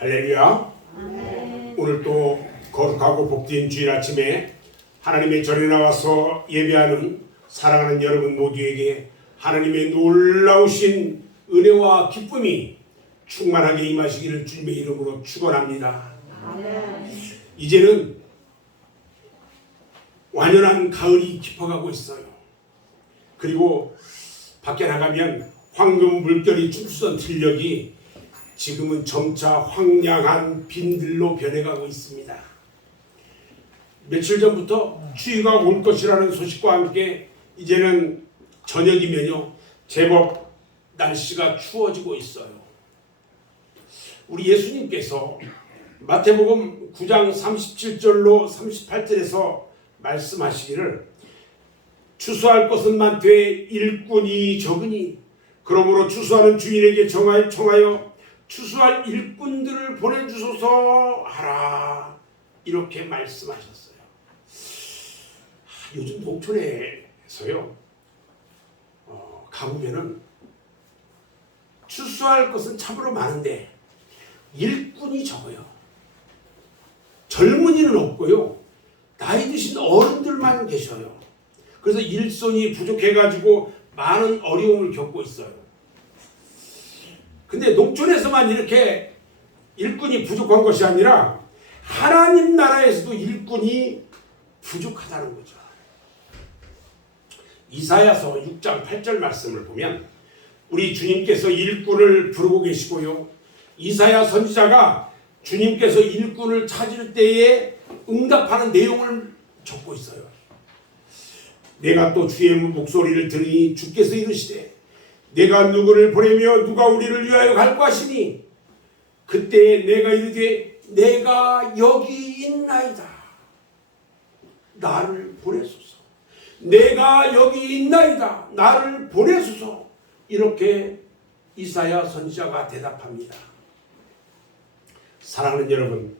할렐루야. 오늘 또 거룩하고 복된 주일 아침에 하나님의 절에 나와서 예배하는 사랑하는 여러분 모두에게 하나님의 놀라우신 은혜와 기쁨이 충만하게 임하시기를 주님의 이름으로 축원합니다. 이제는 완연한 가을이 깊어가고 있어요. 그리고 밖에 나가면 황금 물결이 춤추던 들녘이 지금은 점차 황량한 빈들로 변해가고 있습니다. 며칠 전부터 추위가 올 것이라는 소식과 함께 이제는 저녁이면요 제법 날씨가 추워지고 있어요. 우리 예수님께서 마태복음 9장 37절로 38절에서 말씀하시기를 추수할 것은 많되 일꾼이 적으니 그러므로 추수하는 주인에게 청하여 추수할 일꾼들을 보내주소서 하라, 이렇게 말씀하셨어요. 요즘 농촌에서요 가보면은 추수할 것은 참으로 많은데 일꾼이 적어요. 젊은이는 없고요 나이 드신 어른들만 계셔요. 그래서 일손이 부족해가지고 많은 어려움을 겪고 있어요. 근데 농촌에서만 이렇게 일꾼이 부족한 것이 아니라 하나님 나라에서도 일꾼이 부족하다는 거죠. 이사야서 6장 8절 말씀을 보면 우리 주님께서 일꾼을 부르고 계시고요, 이사야 선지자가 주님께서 일꾼을 찾을 때에 응답하는 내용을 적고 있어요. 내가 또 주의 목소리를 들으니 주께서 이르시되 내가 누구를 보내며 누가 우리를 위하여 갈까 하시니 그때 내가 이르되 내가 여기 있나이다, 나를 보내소서. 내가 여기 있나이다, 나를 보내소서. 이렇게 이사야 선지자가 대답합니다. 사랑하는 여러분,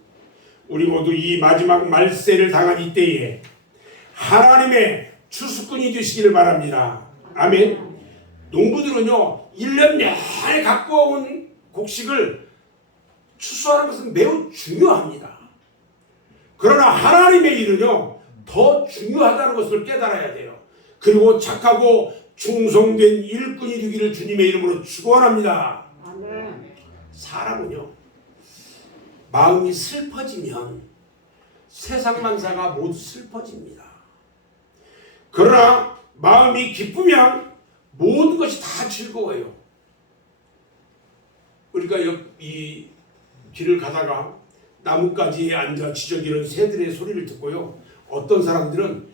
우리 모두 이 마지막 말세를 당한 이때에 하나님의 추수꾼이 되시기를 바랍니다. 아멘. 농부들은요 1년 내내 갖고 온 곡식을 추수하는 것은 매우 중요합니다. 그러나 하나님의 일은요 더 중요하다는 것을 깨달아야 돼요. 그리고 착하고 충성된 일꾼이 되기를 주님의 이름으로 축원합니다. 사람은요 마음이 슬퍼지면 세상 만사가 모두 슬퍼집니다. 그러나 마음이 기쁘면 모든 것이 다 즐거워요. 우리가 이 길을 가다가 나뭇가지에 앉아 지저귀는 새들의 소리를 듣고요, 어떤 사람들은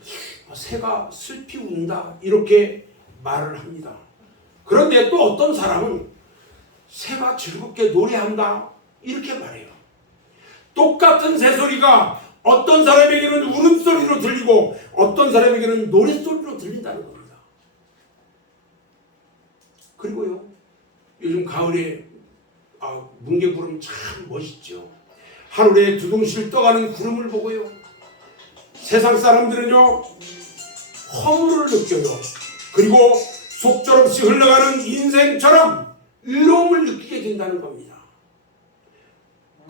새가 슬피 운다 이렇게 말을 합니다. 그런데 또 어떤 사람은 새가 즐겁게 노래한다 이렇게 말해요. 똑같은 새소리가 어떤 사람에게는 울음소리로 들리고 어떤 사람에게는 노랫소리로 들린다는 겁니다. 그리고요 요즘 가을에 뭉게구름 참 멋있죠. 하늘에 두둥실 떠가는 구름을 보고요 세상 사람들은요 허물을 느껴요. 그리고 속절없이 흘러가는 인생처럼 외로움을 느끼게 된다는 겁니다.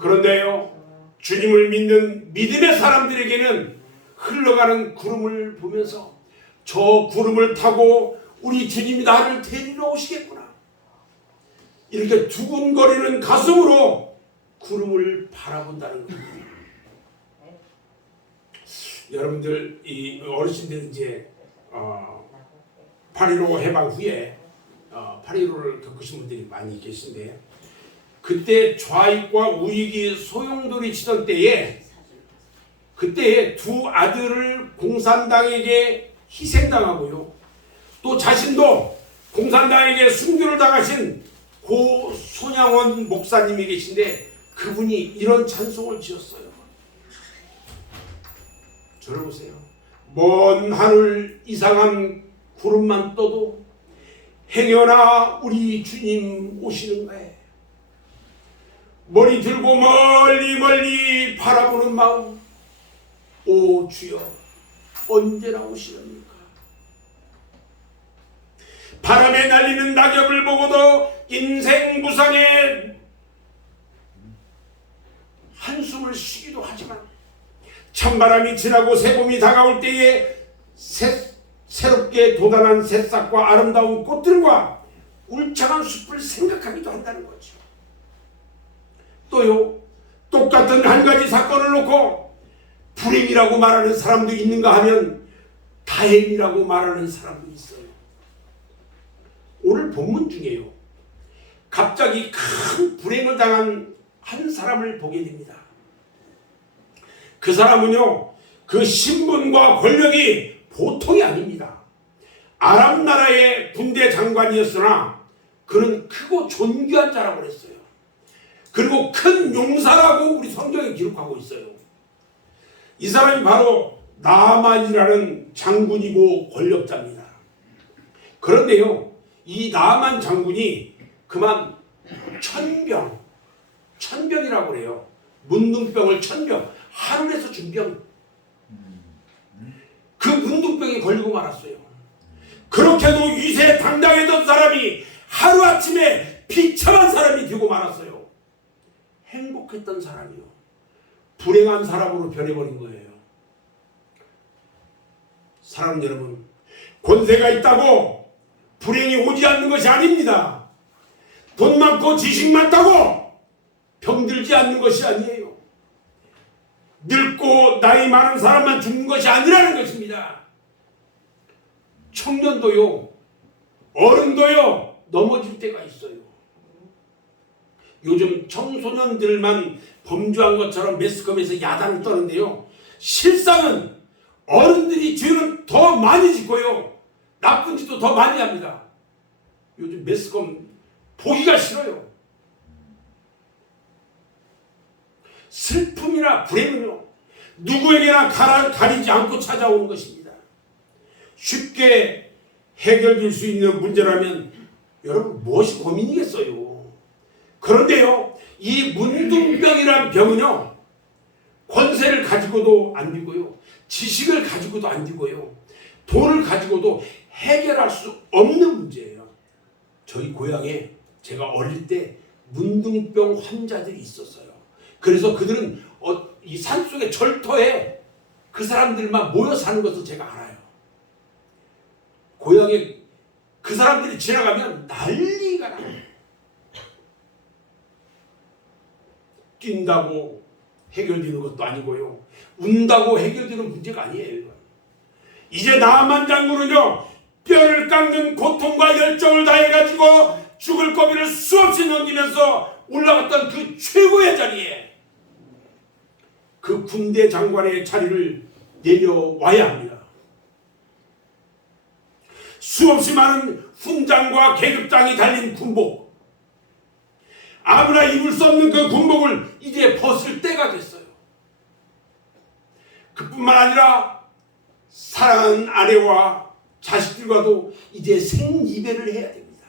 그런데요 주님을 믿는 믿음의 사람들에게는 흘러가는 구름을 보면서 저 구름을 타고 우리 주님이 나를 데리러 오시겠구나, 이렇게 두근거리는 가슴으로 구름을 바라본다는 겁니다. 여러분들 이 어르신들 이제 8.15 해방 후에 8.15를 겪으신 분들이 많이 계신데, 그때 좌익과 우익이 소용돌이 치던 때에 그때에 두 아들을 공산당에게 희생당하고요 또 자신도 공산당에게 순교를 당하신 고 손양원 목사님이 계신데 그분이 이런 찬송을 지었어요. 들어보세요. 먼 하늘 이상한 구름만 떠도 행여나 우리 주님 오시는가에 머리 들고 멀리 멀리 바라보는 마음, 오 주여 언제나 오시렵니까? 바람에 날리는 낙엽을 보고도 인생 무상에 한숨을 쉬기도 하지만 찬바람이 지나고 새봄이 다가올 때에 새롭게 돋아난 새싹과 아름다운 꽃들과 울창한 숲을 생각하기도 한다는 거죠. 또요, 똑같은 한 가지 사건을 놓고 불행이라고 말하는 사람도 있는가 하면 다행이라고 말하는 사람도 있어요. 오늘 본문 중에요, 갑자기 큰 불행을 당한 한 사람을 보게 됩니다. 그 사람은요, 그 신분과 권력이 보통이 아닙니다. 아람 나라의 군대 장관이었으나 그는 크고 존귀한 자라고 그랬어요. 그리고 큰 용사라고 우리 성경에 기록하고 있어요. 이 사람이 바로 나아만이라는 장군이고 권력자입니다. 그런데요, 이 나아만 장군이 그만 천병이라고 그래요. 문둥병을 천병, 하늘에서 준 병. 그 문둥병에 걸리고 말았어요. 그렇게도 위세당당했던 사람이 하루아침에 비참한 사람이 되고 말았어요. 행복했던 사람이요, 불행한 사람으로 변해버린 거예요. 사랑 여러분, 권세가 있다고 불행이 오지 않는 것이 아닙니다. 돈 많고 지식 많다고 병들지 않는 것이 아니에요. 늙고 나이 많은 사람만 죽는 것이 아니라는 것입니다. 청년도요, 어른도요, 넘어질 때가 있어요. 요즘 청소년들만 범죄한 것처럼 매스컴에서 야단을 떠는데요, 실상은 어른들이 죄는 더 많이 짓고요, 나쁜 짓도 더 많이 합니다. 요즘 매스컴 보기가 싫어요. 슬픔이나 불행은요, 누구에게나 가리지 않고 찾아오는 것입니다. 쉽게 해결될 수 있는 문제라면 여러분 무엇이 고민이겠어요. 그런데요, 이 문둥병이란 병은요, 권세를 가지고도 안 되고요, 지식을 가지고도 안 되고요, 돈을 가지고도 해결할 수 없는 문제예요. 저희 고향에 제가 어릴 때 문둥병 환자들이 있었어요. 그래서 그들은 이 산속의 절터에 그 사람들만 모여 사는 것을 제가 알아요. 고향에 그 사람들이 지나가면 난리가 나요. 뛴다고 해결되는 것도 아니고요, 운다고 해결되는 문제가 아니에요. 이제 나아만 장군은요, 뼈를 깎는 고통과 열정을 다해가지고 죽을 고비를 수없이 넘기면서 올라갔던 그 최고의 자리에 그 군대 장관의 자리를 내려와야 합니다. 수없이 많은 훈장과 계급장이 달린 군복, 아무나 입을 수 없는 그 군복을 이제 벗을 때가 됐어요. 그뿐만 아니라 사랑하는 아내와 자식들과도 이제 생이별을 해야 됩니다.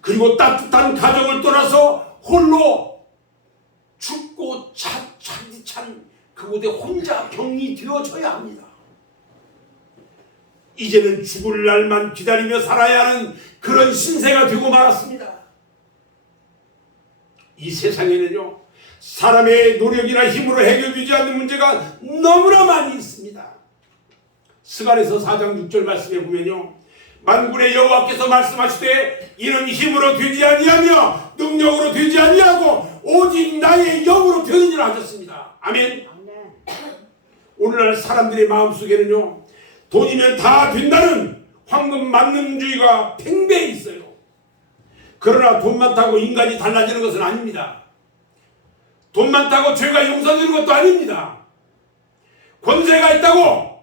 그리고 따뜻한 가정을 떠나서 홀로 춥고 찬 그곳에 혼자 병이 되어져야 합니다. 이제는 죽을 날만 기다리며 살아야 하는 그런 신세가 되고 말았습니다. 이 세상에는요, 사람의 노력이나 힘으로 해결되지 않는 문제가 너무나 많이 있습니다. 스가랴서 4장 6절 말씀에 보면요, 만군의 여호와께서 말씀하시되 이는 힘으로 되지 아니하며 능력으로 되지 아니하고 오직 나의 영으로 되느니라 하셨습니다. 아멘. 오늘날 사람들의 마음속에는요, 돈이면 다 된다는 황금 만능주의가 팽배해 있어요. 그러나 돈 많다고 인간이 달라지는 것은 아닙니다. 돈 많다고 죄가 용서되는 것도 아닙니다. 권세가 있다고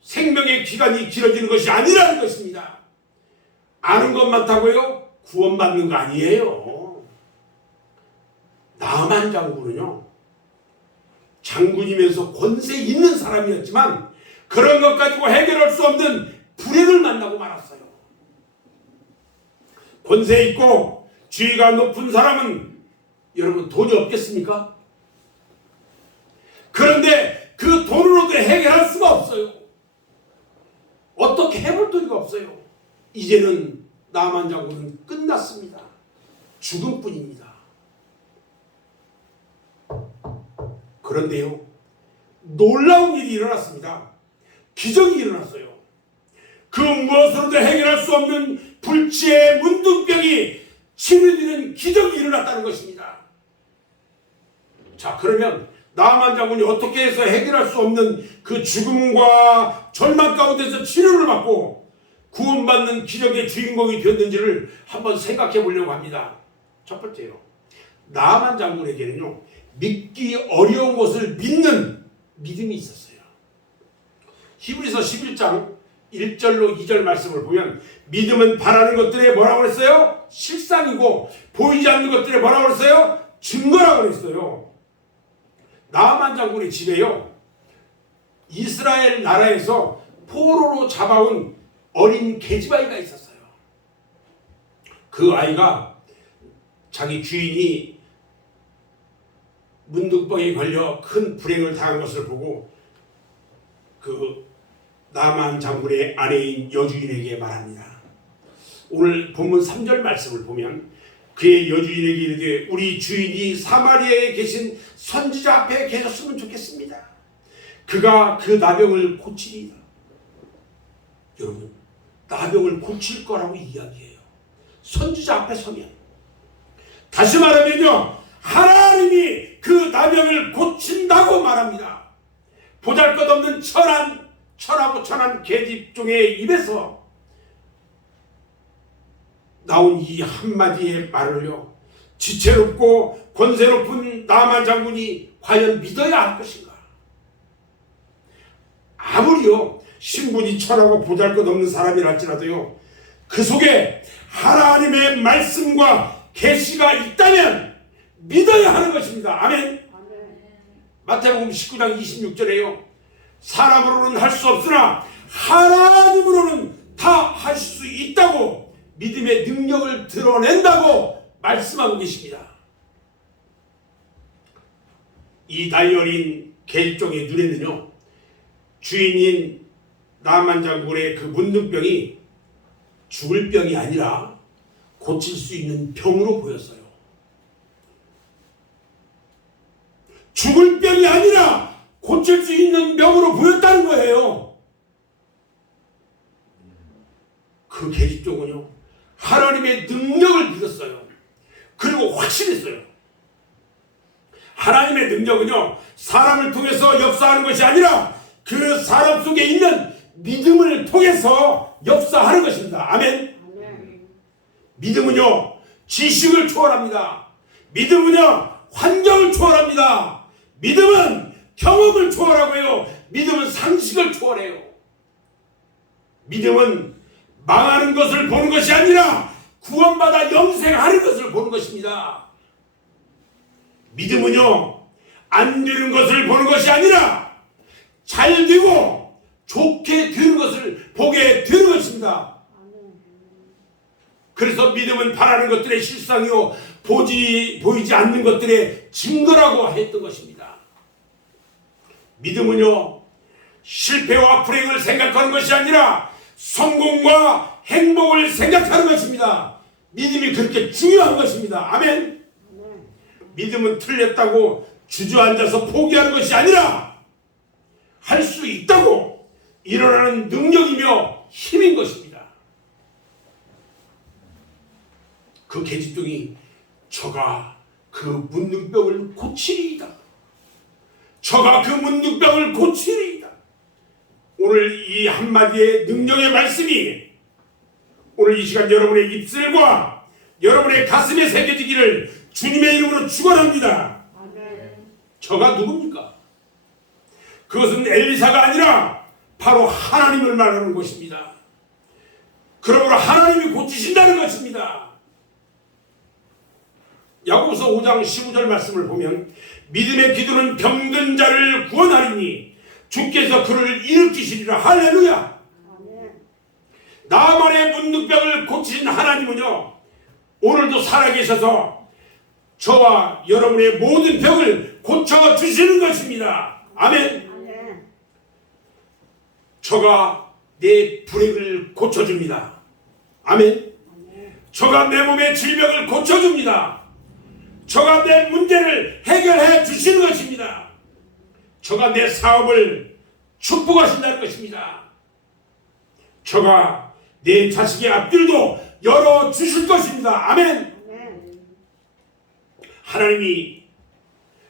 생명의 기간이 길어지는 것이 아니라는 것입니다. 아는 것 많다고요, 구원받는 거 아니에요. 나아만 장군은요, 장군이면서 권세 있는 사람이었지만 그런 것 가지고 해결할 수 없는 불행을 만나고 말았어요. 권세 있고 지위가 높은 사람은 여러분 돈이 없겠습니까? 그런데 그 돈으로도 해결할 수가 없어요. 어떻게 해볼 도리가 없어요. 이제는 나아만 장군은 끝났습니다. 죽음뿐입니다. 그런데요, 놀라운 일이 일어났습니다. 기적이 일어났어요. 그 무엇으로도 해결할 수 없는 불치의 문둥병이 치료되는 기적이 일어났다는 것입니다. 자, 그러면 나만 장군이 어떻게 해서 해결할 수 없는 그 죽음과 절망 가운데서 치료를 받고 구원받는 기적의 주인공이 되었는지를 한번 생각해 보려고 합니다. 첫 번째요, 나만 장군에게는요, 믿기 어려운 것을 믿는 믿음이 있었어요. 히브리서 11장 1절로 2절 말씀을 보면 믿음은 바라는 것들에 뭐라고 그랬어요? 실상이고 보이지 않는 것들에 뭐라고 그랬어요? 증거라고 그랬어요. 나만 장군의 집에요, 이스라엘 나라에서 포로로 잡아온 어린 계집아이가 있었어요. 그 아이가 자기 주인이 문둥병에 걸려 큰 불행을 당한 것을 보고 그 나만 장군의 아내인 여주인에게 말합니다. 오늘 본문 3절 말씀을 보면 그의 여주인에게 이르되 우리 주인이 사마리아에 계신 선지자 앞에 계셨으면 좋겠습니다. 그가 그 나병을 고치리이다. 여러분, 나병을 고칠 거라고 이야기해요. 선지자 앞에 서면. 다시 말하면요, 하나님이 그 나병을 고친다고 말합니다. 보잘것없는 천하고 천한 계집종의 입에서 나온 이 한마디의 말을요, 지체롭고 권세 높은 나만 장군이 과연 믿어야 할 것인가? 아무리요 신분이 천하고 보잘것없는 사람이랄지라도요, 그 속에 하나님의 말씀과 계시가 있다면 믿어야 하는 것입니다. 아멘. 마태복음 19장 26절에요. 사람으로는 할 수 없으나 하나님으로는 다 할 수 있다고 믿음의 능력을 드러낸다고 말씀하고 계십니다. 이 나이 어린 계집종의 눈에는요, 주인인 나만 장군의 그 문둥병이 죽을 병이 아니라 고칠 수 있는 병으로 보였어요. 죽을 병이 아니라 고칠 수 있는 병으로 보였다는 거예요. 그 계집종은요, 하나님의 능력을 믿었어요. 그리고 확신했어요. 하나님의 능력은요, 사람을 통해서 역사하는 것이 아니라 그 사람 속에 있는 믿음을 통해서 역사하는 것입니다. 아멘. 믿음은요, 지식을 초월합니다. 믿음은요, 환경을 초월합니다. 믿음은 경험을 초월하고요, 믿음은 상식을 초월해요. 믿음은 망하는 것을 보는 것이 아니라 구원받아 영생하는 것을 보는 것입니다. 믿음은요, 안 되는 것을 보는 것이 아니라 잘 되고 좋게 되는 것을 보게 되는 것입니다. 그래서 믿음은 바라는 것들의 실상이요, 보이지 않는 것들의 증거라고 했던 것입니다. 믿음은요, 실패와 불행을 생각하는 것이 아니라 성공과 행복을 생각하는 것입니다. 믿음이 그렇게 중요한 것입니다. 아멘. 믿음은 틀렸다고 주저앉아서 포기하는 것이 아니라 할 수 있다고 일어나는 능력이며 힘인 것입니다. 그 계집종이 저가 그 문둥병을 고치리이다. 저가 그 문둥병을 고치리이다. 오늘 이 한마디의 능력의 말씀이 오늘 이 시간 여러분의 입술과 여러분의 가슴에 새겨지기를 주님의 이름으로 축원합니다. 저가 누굽니까? 그것은 엘리사가 아니라 바로 하나님을 말하는 것입니다. 그러므로 하나님이 고치신다는 것입니다. 야고보서 5장 15절 말씀을 보면 믿음의 기도는 병든 자를 구원하리니 주께서 그를 일으키시리라. 할렐루야. 나만의 문둥병을 고치신 하나님은요, 오늘도 살아계셔서 저와 여러분의 모든 병을 고쳐주시는 것입니다. 아멘. 저가 내 불행을 고쳐줍니다. 아멘. 저가 내 몸의 질병을 고쳐줍니다. 저가 내 문제를 해결해 주시는 것입니다. 저가 내 사업을 축복하신다는 것입니다. 저가 내 자식의 앞길도 열어주실 것입니다. 아멘.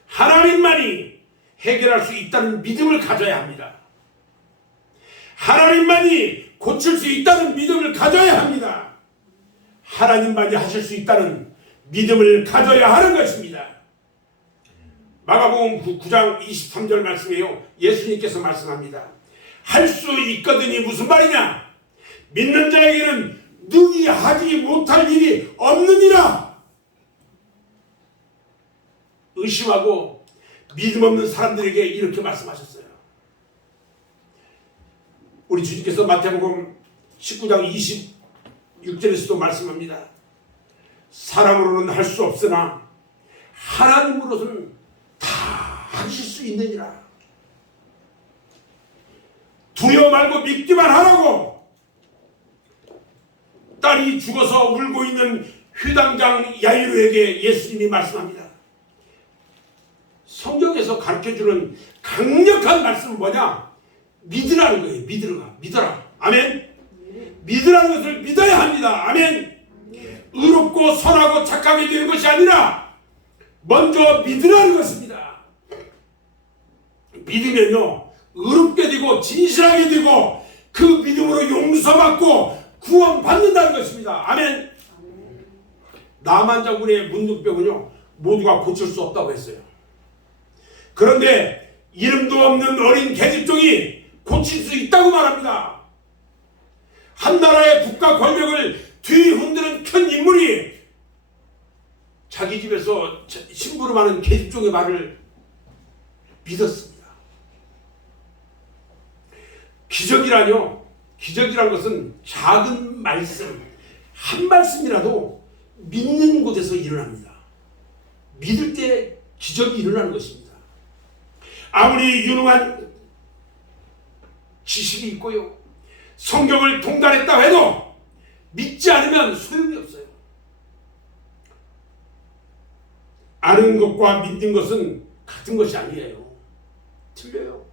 하나님만이 해결할 수 있다는 믿음을 가져야 합니다. 하나님만이 고칠 수 있다는 믿음을 가져야 합니다. 하나님만이 하실 수 있다는 믿음을 가져야 하는 것입니다. 마가복음 9장 23절 말씀이에요. 예수님께서 말씀합니다. 할 수 있거든이 무슨 말이냐? 믿는 자에게는 능히 하지 못할 일이 없느니라. 의심하고 믿음 없는 사람들에게 이렇게 말씀하셨어요. 우리 주님께서 마태복음 19장 26절에서도 말씀합니다. 사람으로는 할 수 없으나 하나님으로서는 다 하실 수 있느니라. 두려워 말고 믿기만 하라고. 딸이 죽어서 울고 있는 회당장 야이로에게 예수님이 말씀합니다. 성경에서 가르쳐주는 강력한 말씀은 뭐냐? 믿으라는 거예요. 믿어라. 아멘. 믿으라는 것을 믿어야 합니다. 아멘. 의롭고 선하고 착하게 되는 것이 아니라 먼저 믿으라는 것입니다. 믿으면요 의롭게 되고 진실하게 되고 그 믿음으로 용서받고 구원받는다는 것입니다. 아멘. 나만 장군의 문둥병은요 모두가 고칠 수 없다고 했어요. 그런데 이름도 없는 어린 계집종이 고칠 수 있다고 말합니다. 한 나라의 국가 권력을 뒤흔드는 큰 인물이 자기 집에서 심부름하는 계집종의 말을 믿었습니다. 기적이란 것은 작은 말씀, 한 말씀이라도 믿는 곳에서 일어납니다. 믿을 때 기적이 일어나는 것입니다. 아무리 유능한 지식이 있고요, 성경을 통달했다 해도 믿지 않으면 소용이 없어요. 아는 것과 믿는 것은 같은 것이 아니에요. 틀려요.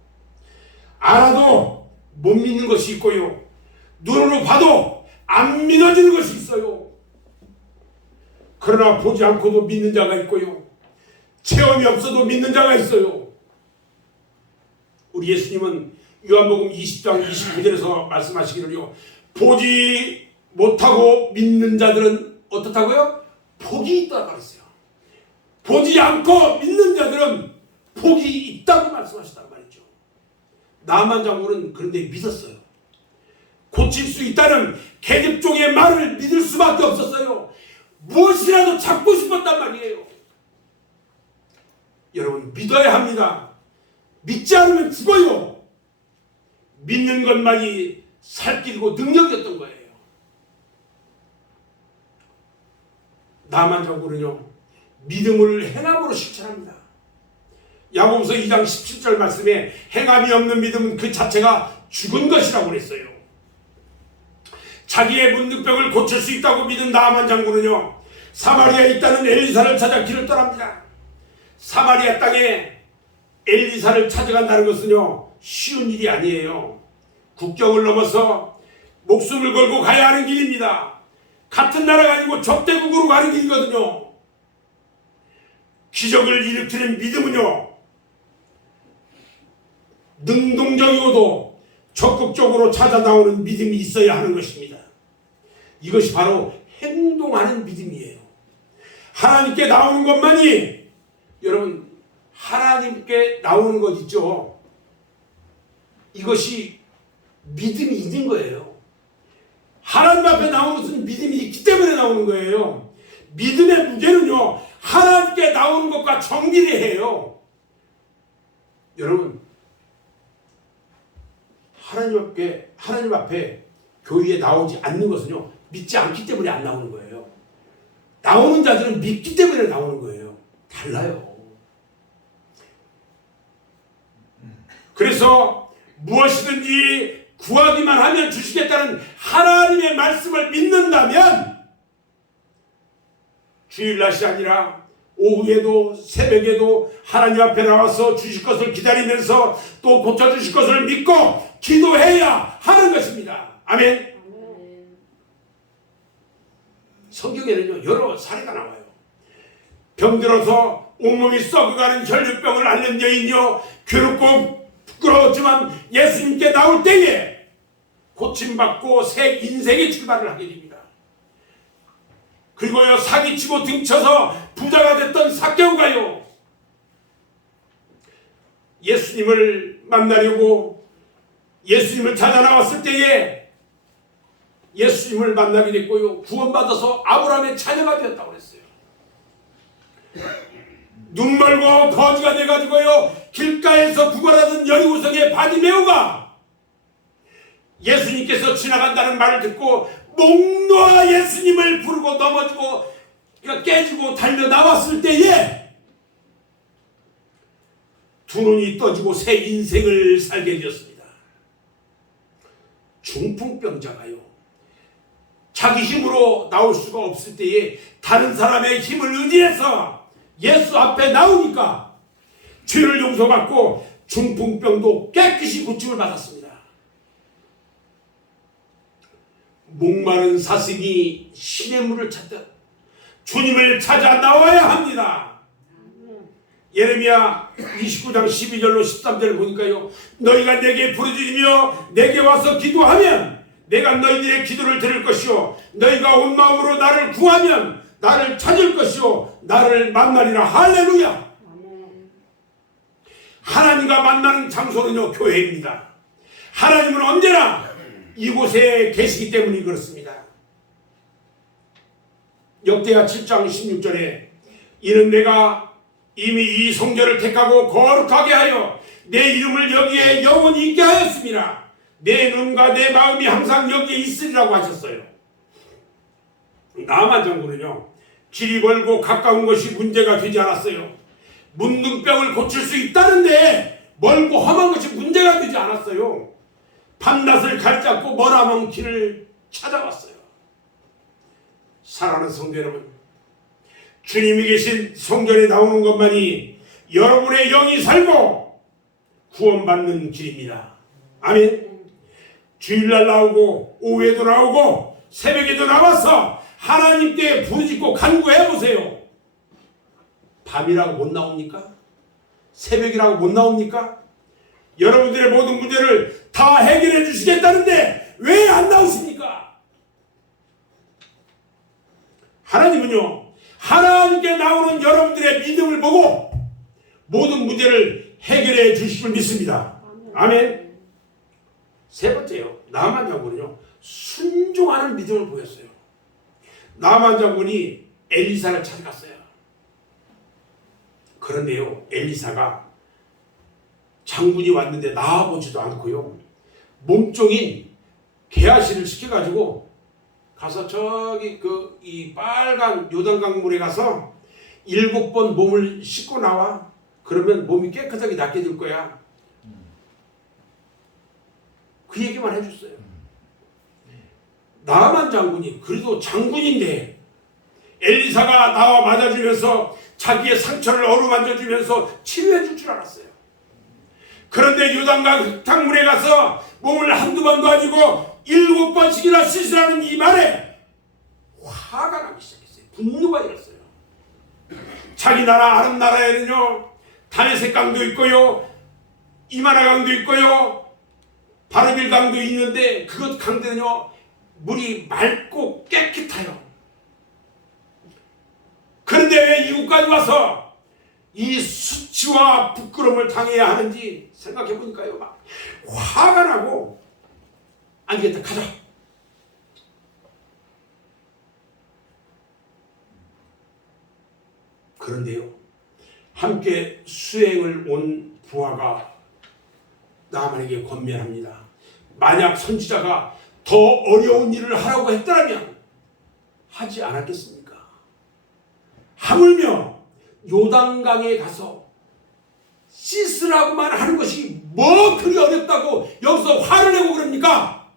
알아도 못 믿는 것이 있고요, 눈으로 봐도 안 믿어지는 것이 있어요. 그러나 보지 않고도 믿는 자가 있고요, 체험이 없어도 믿는 자가 있어요. 우리 예수님은 요한복음 20장 29절에서 말씀하시기를요, 보지 못하고 믿는 자들은 어떻다고요? 복이 있다고 말했어요. 보지 않고 믿는 자들은 복이 있다고 말씀하셨단 말이죠. 나만 장군은 그런데 믿었어요. 고칠 수 있다는 계집종의 말을 믿을 수밖에 없었어요. 무엇이라도 잡고 싶었단 말이에요. 여러분, 믿어야 합니다. 믿지 않으면 죽어요. 믿는 것만이 살길이고 능력이었던 거예요. 나만 장군은요 믿음을 행함으로 실천합니다. 야고보서 2장 17절 말씀에 행함이 없는 믿음은 그 자체가 죽은 것이라고 그랬어요. 자기의 문득병을 고칠 수 있다고 믿은 나만 장군은요 사마리아에 있다는 엘리사를 찾아 길을 떠납니다. 사마리아 땅에 엘리사를 찾아간다는 것은요 쉬운 일이 아니에요. 국경을 넘어서 목숨을 걸고 가야 하는 길입니다. 같은 나라가 아니고 적대국으로 가는 길이거든요. 기적을 일으키는 믿음은요 능동적이고도 적극적으로 찾아 나오는 믿음이 있어야 하는 것입니다. 이것이 바로 행동하는 믿음이에요. 하나님께 나오는 것만이, 여러분 하나님께 나오는 것 있죠, 이것이 믿음이 있는 거예요. 하나님 앞에 나오는 것은 믿음이 있기 때문에 나오는 거예요. 믿음의 무게는요 하나님께 나오는 것과 정비례해요. 여러분, 하나님 앞에 교회에 나오지 않는 것은요 믿지 않기 때문에 안 나오는 거예요. 나오는 자들은 믿기 때문에 나오는 거예요. 달라요. 그래서 무엇이든지 구하기만 하면 주시겠다는 하나님의 말씀을 믿는다면 주일날이 아니라 오후에도 새벽에도 하나님 앞에 나와서 주실 것을 기다리면서 또 고쳐주실 것을 믿고 기도해야 하는 것입니다. 아멘. 성경에는요 여러 사례가 나와요. 병들어서 온몸이 썩어가는 혈류병을 앓는 여인이요 괴롭고 부끄러웠지만 예수님께 나올 때에 고침받고 새 인생의 출발을 하게 됩니다. 그리고요 사기치고 등쳐서 부자가 됐던 삭개오가요 예수님을 만나려고 예수님을 찾아 나왔을 때에 예수님을 만나게 됐고요 구원받아서 아브라함의 자녀가 되었다고 했어요. 눈 멀고 거지가 돼가지고요 길가에서 구걸하던 여리고성의 바디메오가 예수님께서 지나간다는 말을 듣고 목 놓아 예수님을 부르고 넘어지고 깨지고 달려 나왔을 때에 두 눈이 떠지고 새 인생을 살게 되었습니다. 중풍병자가요 자기 힘으로 나올 수가 없을 때에 다른 사람의 힘을 의지해서 예수 앞에 나오니까 죄를 용서받고 중풍병도 깨끗이 고침을 받았습니다. 목마른 사슴이 시냇물을 찾듯 주님을 찾아 나와야 합니다. 예레미야 29장 12절로 13절을 보니까요 너희가 내게 부르짖으며 내게 와서 기도하면 내가 너희들의 기도를 들을 것이요 너희가 온 마음으로 나를 구하면 나를 찾을 것이요 나를 만나리라. 할렐루야. 하나님과 만나는 장소는요 교회입니다. 하나님은 언제나 이곳에 계시기 때문에 그렇습니다. 역대하 7장 16절에 이는 내가 이미 이 성전을 택하고 거룩하게 하여 내 이름을 여기에 영원히 있게 하였습니다. 내 눈과 내 마음이 항상 여기에 있으리라고 하셨어요. 나아만 장군은요 길이 멀고 가까운 것이 문제가 되지 않았어요. 문둥병을 고칠 수 있다는데 멀고 험한 것이 문제가 되지 않았어요. 밤낮을 갈잡고 머나먼 길을 찾아왔어요. 사랑하는 성도 여러분, 주님이 계신 성전에 나오는 것만이 여러분의 영이 살고 구원받는 길입니다. 아멘. 주일날 나오고 오후에도 나오고 새벽에도 나와서 하나님께 부르짖고 간구해보세요. 밤이라고 못 나옵니까? 새벽이라고 못 나옵니까? 여러분들의 모든 문제를 다 해결해 주시겠다는데 왜 안 나오십니까? 하나님은요 하나님께 나오는 여러분들의 믿음을 보고 모든 문제를 해결해 주실 줄 믿습니다. 아멘. 세 번째요 나만 장군은요 순종하는 믿음을 보였어요. 나만 장군이 엘리사를 찾아갔어요. 그런데요 엘리사가 장군이 왔는데 나와보지도 않고요 몸종인 게하시를 시켜가지고 가서 저기 이 빨간 요단강 물에 가서 7번 몸을 씻고 나와. 그러면 몸이 깨끗하게 낫게 될 거야. 그 얘기만 해줬어요. 나만 장군이 그래도 장군인데 엘리사가 나와 맞아주면서 자기의 상처를 어루만져주면서 치료해 줄 줄 알았어요. 그런데 요단강 물에 가서 몸을 한두 번도 아니고 7번씩이나 씻으라는 이 말에 화가 나기 시작했어요. 분노가 일었어요. 자기 나라 아름 나라에는요 다메섹 강도 있고요 이마나 강도 있고요 바르빌 강도 있는데 그것 강들은요 물이 맑고 깨끗해요. 그런데 왜 이곳까지 와서 이 수치와 부끄러움을 당해야 하는지 생각해 보니까요 막 화가 나고 안 되겠다 가자. 그런데요 함께 수행을 온 부하가 나만에게 권면합니다. 만약 선지자가 더 어려운 일을 하라고 했더라면 하지 않았겠습니까? 하물며 요단강에 가서 씻으라고만 하는 것이 뭐 그리 어렵다고 여기서 화를 내고 그럽니까?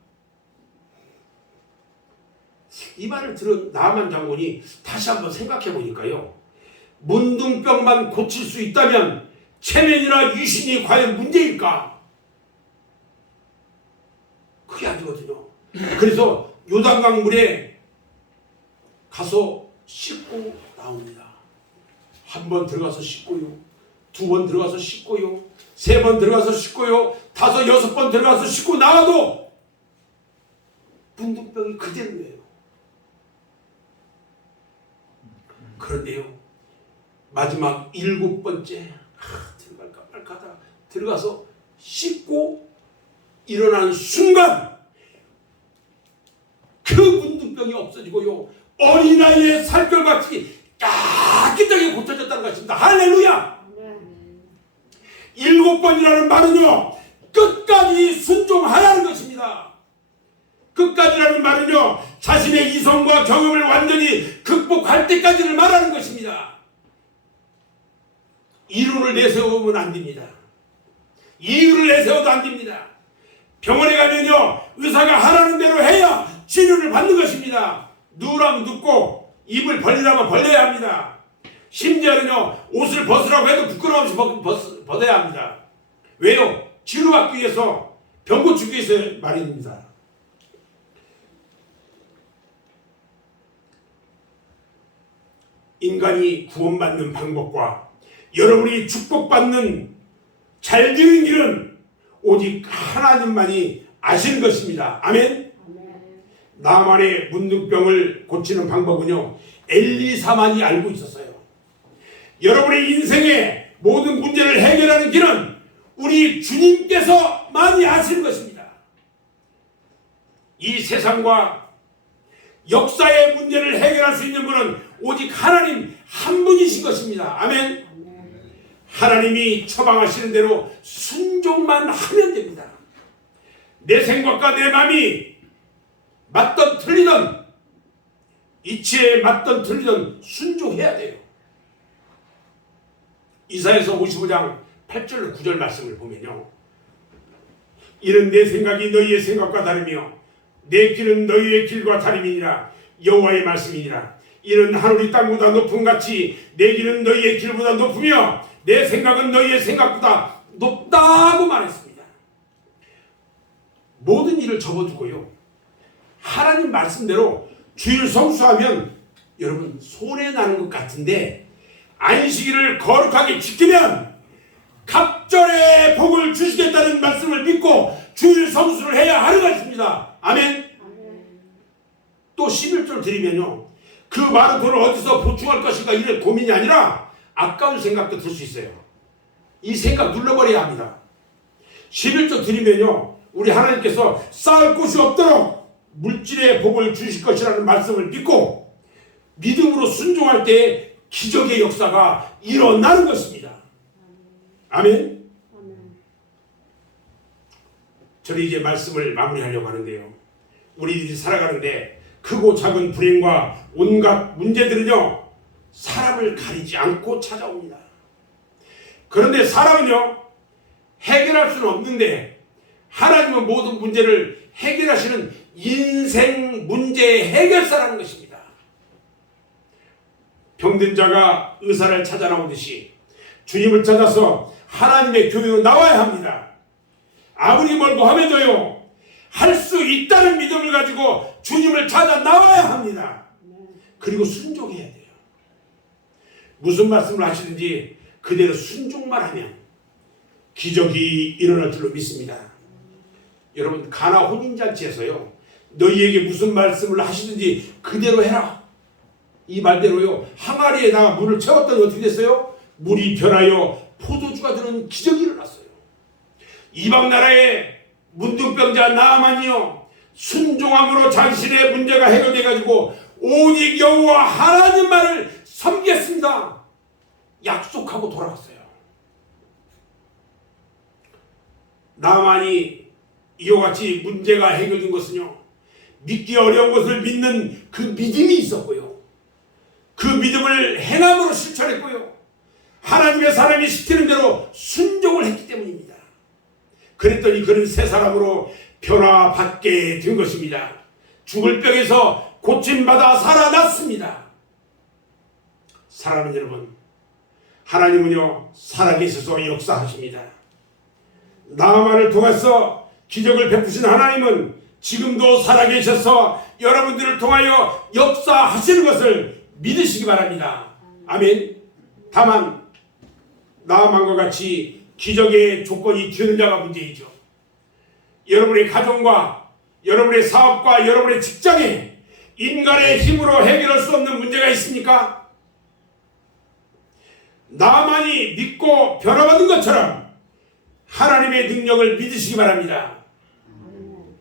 이 말을 들은 나만 장군이 다시 한번 생각해 보니까요 문둥병만 고칠 수 있다면 체면이나 유신이 과연 문제일까? 그게 아니거든요. 그래서 요단강 물에 가서 씻고 나옵니다. 한 번 들어가서 씻고요, 두 번 들어가서 씻고요, 세 번 들어가서 씻고요, 다섯, 여섯 번 들어가서 씻고 나와도 문둥병이 그대로예요. 그런데요, 마지막 일곱 번째 들어갈까 말까 하다가 들어가서 씻고 일어나는 순간 그 문둥병이 없어지고요, 어린아이의 살결같이 깨끗하게 고쳐졌다는 것입니다. 할렐루야! 일곱 번이라는 말은요, 끝까지 순종하라는 것입니다. 끝까지라는 말은요, 자신의 이성과 경험을 완전히 극복할 때까지를 말하는 것입니다. 이유를 내세우면 안 됩니다. 이유를 내세워도 안 됩니다. 병원에 가면요, 의사가 하라는 대로 해야 치료를 받는 것입니다. 누우라면 눕고 입을 벌리라면 벌려야 합니다. 심지어는요, 옷을 벗으라고 해도 부끄러움 없이 벗어야 합니다. 왜요? 치료받기 위해서, 병 고치기 위해서 말입니다. 인간이 구원받는 방법과 여러분이 축복받는 잘 되는 길은 오직 하나님만이 아시는 것입니다. 아멘? 나만의 문둥병을 고치는 방법은요, 엘리사만이 알고 있었어요. 여러분의 인생의 모든 문제를 해결하는 길은 우리 주님께서 많이 아시는 것입니다. 이 세상과 역사의 문제를 해결할 수 있는 분은 오직 하나님 한 분이신 것입니다. 아멘? 하나님이 처방하시는 대로 순종만 하면 됩니다. 내 생각과 내 마음이 맞든 틀리든, 이치에 맞든 틀리든 순종해야 돼요. 이사야서 55장 8절 9절 말씀을 보면요, 이는 내 생각이 너희의 생각과 다르며 내 길은 너희의 길과 다름이니라. 여호와의 말씀이니라. 이는 하늘이 땅보다 높음 같이 내 길은 너희의 길보다 높으며 내 생각은 너희의 생각보다 높다고 말했습니다. 모든 일을 접어두고요, 하나님 말씀대로 주일 성수하면 여러분 손해 나는 것 같은데, 안식일을 거룩하게 지키면 갑절의 복을 주시겠다는 말씀을 믿고 주일 성수를 해야 하는 것입니다. 아멘? 또 11절 드리면요, 그 많은 돈을 어디서 보충할 것인가 이런 고민이 아니라 아까운 생각도 들 수 있어요. 이 생각 눌러버려야 합니다. 11절 드리면요, 우리 하나님께서 쌓을 곳이 없도록 물질의 복을 주실 것이라는 말씀을 믿고 믿음으로 순종할 때 기적의 역사가 일어나는 것입니다. 아멘? 저는 이제 말씀을 마무리하려고 하는데요, 우리들이 살아가는데 크고 작은 불행과 온갖 문제들은요, 사람을 가리지 않고 찾아옵니다. 그런데 사람은요, 해결할 수는 없는데 하나님은 모든 문제를 해결하시는 인생 문제 해결사라는 것입니다. 병든 자가 의사를 찾아 나오듯이 주님을 찾아서 하나님의 교회로 나와야 합니다. 아무리 멀고 함에도요, 할 수 있다는 믿음을 가지고 주님을 찾아 나와야 합니다. 그리고 순종해야 돼요. 무슨 말씀을 하시든지 그대로 순종만 하면 기적이 일어날 줄로 믿습니다. 여러분, 가나 혼인잔치에서요, 너희에게 무슨 말씀을 하시든지 그대로 해라, 이 말대로요, 항아리에다가 물을 채웠더니 어떻게 됐어요? 물이 변하여 포도주가 되는 기적이 일어났어요. 이방 나라의 문둥병자 나아만이요, 순종함으로 자신의 문제가 해결돼 가지고 오직 여호와 하나님만을 섬기겠습니다 약속하고 돌아갔어요. 나아만이 이와 같이 문제가 해결된 것은요, 믿기 어려운 것을 믿는 그 믿음이 있었고요, 그 믿음을 행함으로 실천했고요, 하나님의 사람이 시키는 대로 순종을 했기 때문입니다. 그랬더니 그는 새 사람으로 변화받게 된 것입니다. 죽을 병에서 고침받아 살아났습니다. 사랑하는 여러분, 하나님은요 살아계셔서 역사하십니다. 나아만을 통해서 기적을 베푸신 하나님은 지금도 살아계셔서 여러분들을 통하여 역사하시는 것을 믿으시기 바랍니다. 아멘. 다만 나아만과 같이 기적의 조건이 되는 자가 문제이죠. 여러분의 가정과 여러분의 사업과 여러분의 직장에 인간의 힘으로 해결할 수 없는 문제가 있습니까? 나만이 믿고 변화받은 것처럼 하나님의 능력을 믿으시기 바랍니다.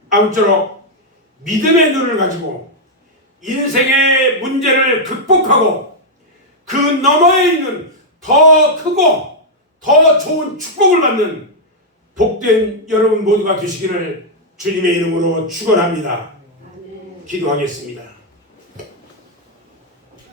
아무쪼록 믿음의 눈을 가지고 인생의 문제를 극복하고 그 너머에 있는 더 크고 더 좋은 축복을 받는 복된 여러분 모두가 되시기를 주님의 이름으로 축원합니다. 기도하겠습니다.